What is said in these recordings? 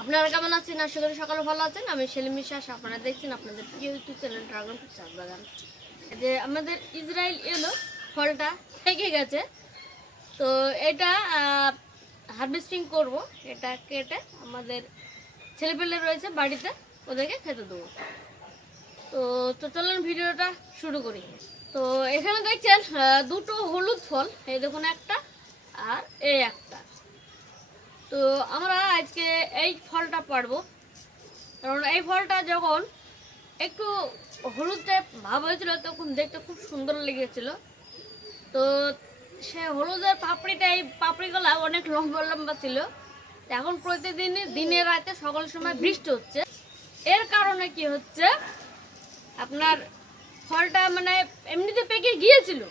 আপনারা কেমন আছেন? আশা করি সকালে ভালো আছেন। আমি সেলিম বিশ্বাস, আপনারা দেখছেন আপনাদের প্রিয় ইউটিউব চ্যানেল ড্রাগন ফ্রুট চাষ বাগান। যে আমাদের ইসরায়েল এলো, ফলটা থেকে গেছে, তো এটা হারভেস্টিং করব। এটা কেটে আমাদের ছেলেপেলে রয়েছে বাড়িতে, ওদেরকে খেতে দেবো। তো তো চলুন ভিডিওটা শুরু করি। তো এখানে দেখছেন দুটো হলুদ ফল, এই দেখুন একটা আর এই একটা। তো আমরা আজকে এই ফলটা পারবো, কারণ এই ফলটা যখন একটু হলুদ টাইপ ভাব হয়েছিল তখন দেখতে খুব সুন্দর লেগেছিল। তো সে হলুদের পাপড়িগুলা অনেক লম্বা লম্বা ছিল। এখন প্রতিদিন দিনে রাতে সকল সময় বৃষ্টি হচ্ছে, এর কারণে কি হচ্ছে, আপনার ফলটা মানে এমনিতে পেকে গিয়েছিল,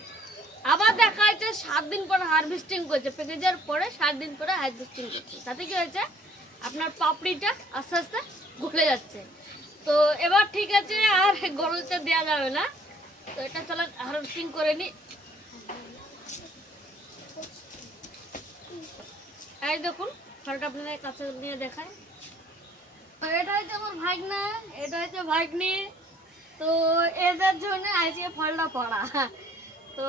আবার দেখা যাচ্ছে 7 দিন পরে হারভেস্টিং করছে, পেকে যাওয়ার পরে 7 দিন পরে হারভেস্টিং করছে। তাতে কি হয়েছে, আপনার পাপড়িটা আস্তে আস্তে গলে যাচ্ছে। তো এবার ঠিক আছে, আর গলতে দেওয়া যাবে না, তো এটা চলো হারভেস্টিং করে নি। এই দেখুন ফলটা আপনাদের কাছে নিয়ে দেখায়। এটা হচ্ছে আমার ভাগনা, এটা হচ্ছে ভাগ্নি। তো এদের জন্য আজকে ফলটা পড়া। তো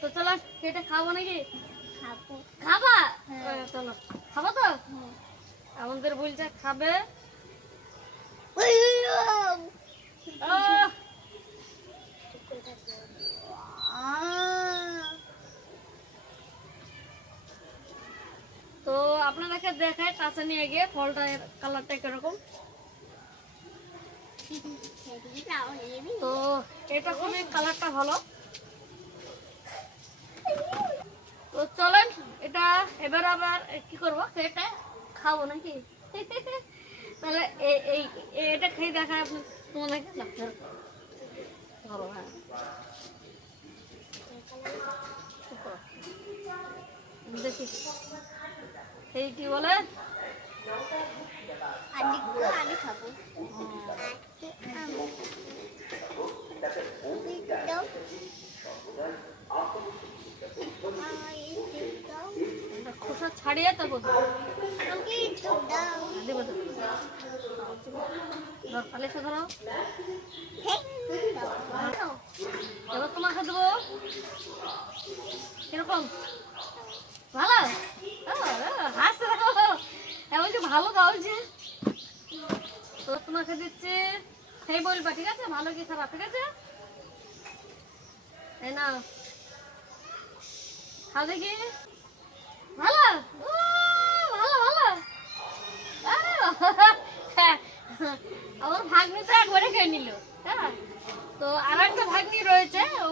তো চলো কেটে খাবো নাকি? খাবা? চলো খাবো। তো আমাদের বলছে খাবে। তো আপনাদেরকে দেখায় কাছে নিয়ে গিয়ে ফলটা কালারটা কিরকম। তো এটা খুবই কালারটা ভালো। তো চলেন এটা এবার আবার কি করবো, এটা খাবো নাকি? তাহলে এটা খেয়ে দেখায় আপনি তোমাদেরকে। হ্যাঁ দেখি এই কি বলে, আমি খাবো। খোসা ছাড়িয়ে তারপর এবার তোমাকে দেবো। কিরকম ভালো? হাসতে দেখো, বলছে ভালো বলছে। তো তোমাকে দিচ্ছে, সেই বলবা, ঠিক আছে? ভালো কি খারাপ, ঠিক আছে? তাই না, খাও দেখি। ভালো, ভালো ভালো। আমার ভাগ্নি তো একবারে খেয়ে নিল। হ্যাঁ, তো আর একটা ভাগ্নি রয়েছে, ও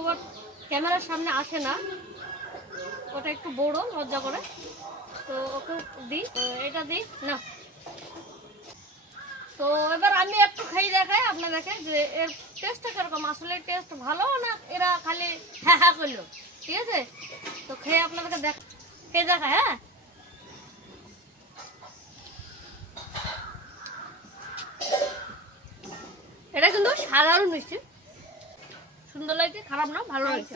ক্যামেরার সামনে আসে না, ওটা একটু বড়, লজ্জা করে। তো ওকে দিই, এটা দিই না। তো এবার আমি একটু খাই দেখাই আপনাদেরকে যে এর টেস্টটা কিরকম, আসলে টেস্ট ভালো না এরা খালি হ্যাঁ হ্যাঁ করলো, ঠিক আছে? তো খেয়ে আপনাদেরকে খেয়ে দেখায়। হ্যাঁ, এটা কিন্তু সাধারণ মিষ্টি, সুন্দর লাগছে, খারাপ না, ভালো লাগছে।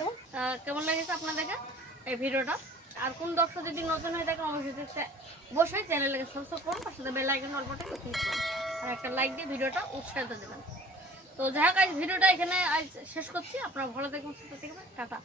কেমন লাগছে আপনাদেরকে এই ভিডিওটা? আর কোন দর্শক যদি নতুন হয়ে থাকে অবশ্যই চ্যানেলটাকে সাবস্ক্রাইব করুন, তার সাথে bell icon all button click করুন, আর একটা লাইক দিয়ে ভিডিওটা উৎসাহিত দেবেন। তো যাই হোক, আজ ভিডিওটা এখানে আজ শেষ করছি। আপনারা ভালো থাকবেন, সুস্থ থাকবেন, টাটা।